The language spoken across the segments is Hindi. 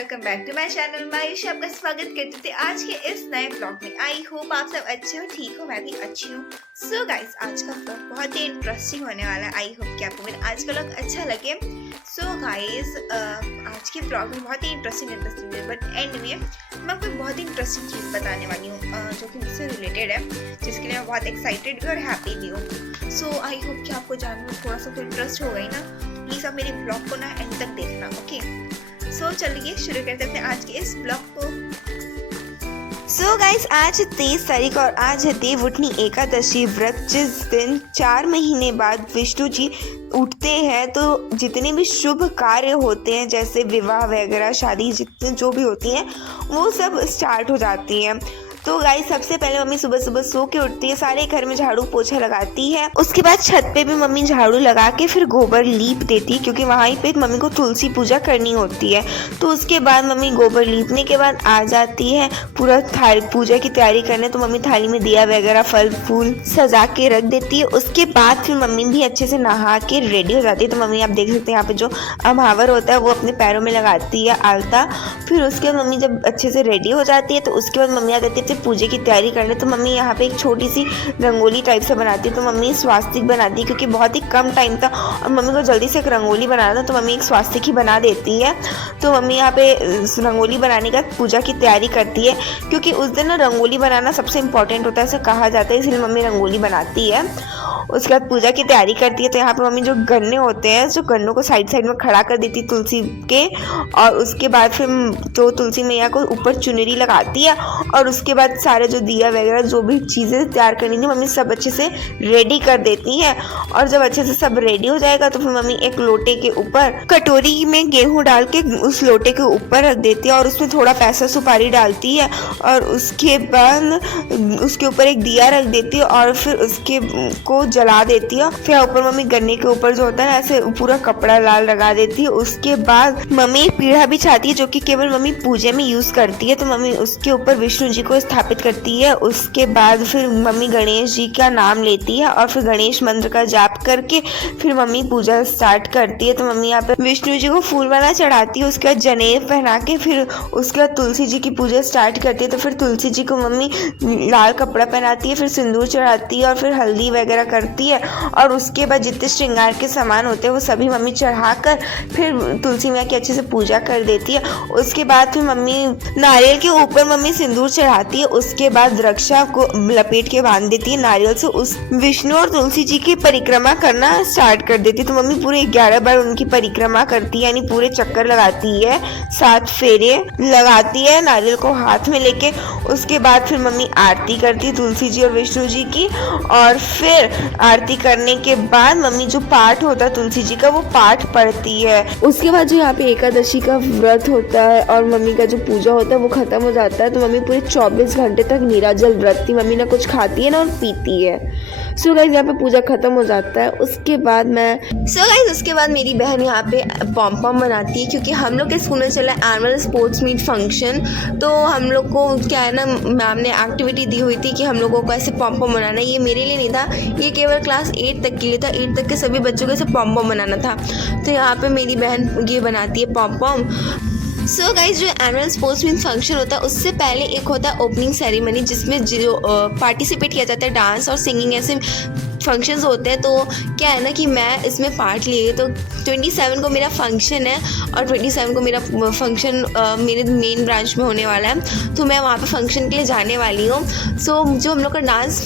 Welcome back to my channel. मैं आयुषा आपका स्वागत करती थी आज के इस नए ब्लॉग में। आई होप आप सब अच्छे हो, ठीक हो, मैं भी अच्छी हूँ। सो गाइस, आज का ब्लॉग बहुत ही इंटरेस्टिंग होने वाला है। आई होप कि आपको मेरा आज का ब्लॉग अच्छा लगे। सो गाइस, आज के ब्लॉग में बहुत ही इंटरेस्टिंग है, बट एंड में मैं आपको बहुत ही इंटरेस्टिंग चीज़ बताने वाली हूँ जो कि मुझसे रिलेटेड है, जिसके लिए मैं बहुत एक्साइटेड भी और हैप्पी भी हूँ। सो आई होप कि आपको जानने में थोड़ा सा तो इंटरेस्ट होगा ही ना। प्लीज़ आप मेरे ब्लॉग को ना एंड तक देखना, ओके। सो चलिए शुरू कर देते हैं आज के इस ब्लॉग को। सो गाइस, आज 23 तारीख और आज है देवउठनी एकादशी व्रत, जिस दिन 4 महीने बाद विष्णु जी उठते हैं। तो जितने भी शुभ कार्य होते हैं, जैसे विवाह वगैरह, शादी, जितने जो भी होती हैं, वो सब स्टार्ट हो जाती हैं। तो गाइस, सबसे पहले मम्मी सुबह सुबह सो के उठती है, सारे घर में झाड़ू पोछा लगाती है। उसके बाद छत पे भी मम्मी झाड़ू लगा के फिर गोबर लीप देती है, क्योंकि वहाँ पे मम्मी को तुलसी पूजा करनी होती है। तो उसके बाद मम्मी गोबर लीपने के बाद आ जाती है पूरा थाली पूजा की तैयारी करने। तो मम्मी थाली में दिया वगैरह फल फूल सजा के रख देती है। उसके बाद फिर मम्मी भी अच्छे से नहा के रेडी हो जाती है। तो मम्मी आप देख सकते हैं यहाँ पे जो अमावर होता है वो अपने पैरों में लगाती है आलता। फिर उसके बाद मम्मी जब अच्छे से रेडी हो जाती है तो उसके बाद मम्मी आ जाती है पूजे की तैयारी करने। तो मम्मी यहाँ पे एक छोटी सी रंगोली टाइप से बनाती है। तो मम्मी स्वास्तिक बनाती है, क्योंकि बहुत ही कम टाइम था और मम्मी को जल्दी से एक रंगोली बनाना था, तो मम्मी एक स्वास्तिक ही बना देती है। तो मम्मी यहाँ पे रंगोली बनाने का पूजा की तैयारी करती है, क्योंकि उस दिन ना रंगोली बनाना सबसे इम्पोर्टेंट होता है, ऐसा कहा जाता है, इसलिए मम्मी रंगोली बनाती है। उसके बाद पूजा की तैयारी करती है। तो यहाँ पे मम्मी जो गन्ने होते हैं, जो गन्नों को साइड साइड में खड़ा कर देती है तुलसी के, और उसके बाद फिर जो तुलसी मैया को ऊपर चुनरी लगाती है। और उसके बाद सारे जो दिया वगैरह जो भी चीज़ें तैयार करनी थी मम्मी सब अच्छे से रेडी कर देती है। और जब अच्छे से सब रेडी हो जाएगा तो फिर मम्मी एक लोटे के ऊपर कटोरी में गेहूं डाल के उस लोटे के ऊपर रख देती है, और उसमें थोड़ा पैसा सुपारी डालती है। और उसके बाद उसके ऊपर एक दिया रख देती है और फिर उसके को जला देती है। फिर ऊपर मम्मी गन्ने के ऊपर जो होता है ऐसे पूरा कपड़ा लाल लगा देती है। उसके बाद मम्मी पीढ़ा बिछाती है, जो कि केवल मम्मी पूजा में यूज करती है। तो मम्मी उसके ऊपर विष्णु जी को स्थापित करती है। उसके बाद फिर मम्मी गणेश जी का नाम लेती है और फिर गणेश मंत्र का जाप करके फिर मम्मी पूजा स्टार्ट करती है। तो मम्मी यहाँ पे विष्णु जी को फूल माला चढ़ाती है, उसके बाद जनेऊ पहना के फिर उसके बाद तुलसी जी की पूजा स्टार्ट करती है। तो फिर तुलसी जी को मम्मी लाल कपड़ा पहनाती है, फिर सिंदूर चढ़ाती है और फिर हल्दी वगैरह करती है। और उसके बाद जितने श्रृंगार के सामान होते हैं वो सभी मम्मी चढ़ाकर फिर तुलसी मैया की अच्छे से पूजा कर देती है। उसके बाद फिर मम्मी नारियल के ऊपर मम्मी सिंदूर चढ़ाती है। उसके बाद रक्षा को लपेट के बांध देती है नारियल से। उस विष्णु और तुलसी जी की परिक्रमा करना स्टार्ट कर देती है। तो मम्मी पूरे 11 बार उनकी परिक्रमा करती है, यानी पूरे चक्कर लगाती है, 7 फेरे लगाती है नारियल को हाथ में लेके। उसके बाद फिर मम्मी आरती करती है तुलसी जी और विष्णु जी की। और फिर आरती करने के बाद मम्मी जो पाठ होता है तुलसी जी का वो पाठ पढ़ती है। उसके बाद जो यहाँ पे एकादशी का व्रत होता है और मम्मी का जो पूजा होता है वो खत्म हो जाता है। तो मम्मी पूरे 24 घंटे तक निराजल व्रत थी, मम्मी ना कुछ खाती है ना और पीती है। सो गाइस, यहाँ पे पूजा खत्म हो जाता है। उसके बाद उसके बाद मेरी बहन यहाँ पे पॉम पॉम बनाती है, क्योंकि हम लोग के स्कूल में चला एनुअल स्पोर्ट्स मीट फंक्शन। तो हम लोग को क्या है ना, मैम ने एक्टिविटी दी हुई थी कि हम लोगों को ऐसे पॉम पॉम बनाना है। ये मेरे लिए नहीं था, ये केवल क्लास 8 तक के लिए था। 8 तक के सभी बच्चों को ऐसे पॉम पॉम बनाना था। तो यहाँ पे मेरी बहन ये बनाती है पॉम पॉम। सो गाइज, जो एनुअल स्पोर्ट्स मीट फंक्शन होता है उससे पहले एक होता है ओपनिंग सेरेमनी, जिसमें जो पार्टिसिपेट किया जाता है, डांस और सिंगिंग ऐसे फंक्शंस होते हैं। तो क्या है ना कि मैं इसमें पार्ट लिए। तो 27 को मेरा फंक्शन है और 27 को मेरा फंक्शन मेरे मेन ब्रांच में होने वाला है। तो मैं वहाँ पे फंक्शन के लिए जाने वाली हूँ। सो जो हम लोग का डांस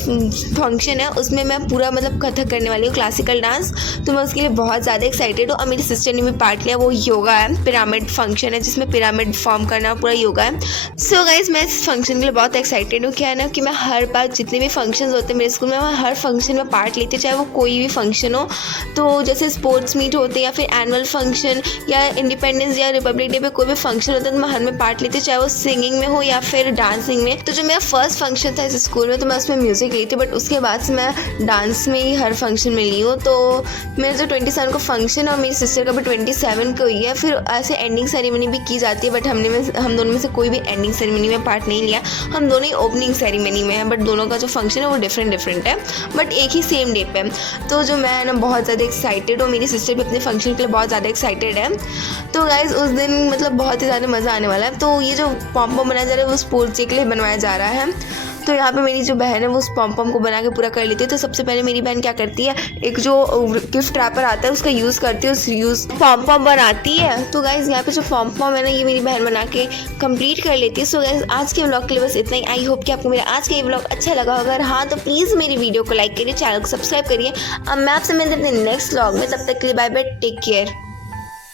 फंक्शन है उसमें मैं पूरा मतलब कथक करने वाली हूँ, क्लासिकल डांस। तो मैं उसके लिए बहुत ज़्यादा एक्साइटेड हूँ। और मेरी सिस्टर ने भी पार्ट लिया, वो योगा है, पिरामिड फंक्शन है जिसमें पिरामिड फॉर्म करना पूरा योगा है। सो गाइज, मैं इस फंक्शन के लिए बहुत एक्साइटेड हूँ। क्या है ना कि मैं हर बार जितने भी फंक्शन होते हैं मेरे स्कूल में, मैं हर फंक्शन में पार्ट लेती, चाहे वो कोई भी फंक्शन हो। तो जैसे स्पोर्ट्स मीट होते हैं या फिर एनुअल फंक्शन या इंडिपेंडेंस या रिपब्लिक डे पे कोई भी फंक्शन होता है तो मैं हर में पार्ट लेती, चाहे वो सिंगिंग में हो या फिर डांसिंग में। तो जो मेरा फर्स्ट फंक्शन था इस स्कूल में तो मैं उसमें म्यूजिक ली थी, बट उसके बाद से मैं डांस में ही हर फंक्शन में ली हूँ। तो मेरा जो 27 को फंक्शन और मेरी सिस्टर का भी 27 को ही है। फिर ऐसे एंडिंग सेरेमनी भी की जाती है, बट हम दोनों में से कोई भी एंडिंग सेरेमनी में पार्ट नहीं लिया। हम दोनों ही ओपनिंग सेरेमनी में है, बट दोनों का जो फंक्शन है वो डिफरेंट है, बट एक ही सेम डे पे। तो जो मैं ना बहुत ज़्यादा एक्साइटेड हूँ, मेरी सिस्टर भी अपने फंक्शन के लिए बहुत ज़्यादा एक्साइटेड है। तो गाइज़ उस दिन मतलब बहुत ही ज़्यादा मज़ा आने वाला है। तो ये जो पॉम पॉम बनाया जा रहा है वो स्पोर्ट्स डे के लिए बनवाया जा रहा है। तो यहाँ पे मेरी जो बहन है वो उस पॉम पॉम को बना के पूरा कर लेती है। तो सबसे पहले मेरी बहन क्या करती है, एक जो गिफ्ट रैपर आता है उसका यूज़ करती है, उस यूज़ पॉम पॉम बनाती है। तो गाइज़ यहाँ पे जो पॉम पॉम है ना ये मेरी बहन बना के कंप्लीट कर लेती है। सो गाइज़ आज के व्लॉग के लिए बस इतना ही। आई होप कि आपको मेरा आज का ये व्लॉग अच्छा लगा। अगर हाँ तो प्लीज़ मेरी वीडियो को लाइक करिए, चैनल को सब्सक्राइब करिए। अब मैं आपसे मिलते हैं अपने नेक्स्ट व्लॉग में, तब तक के लिए बाय बाय, टेक केयर।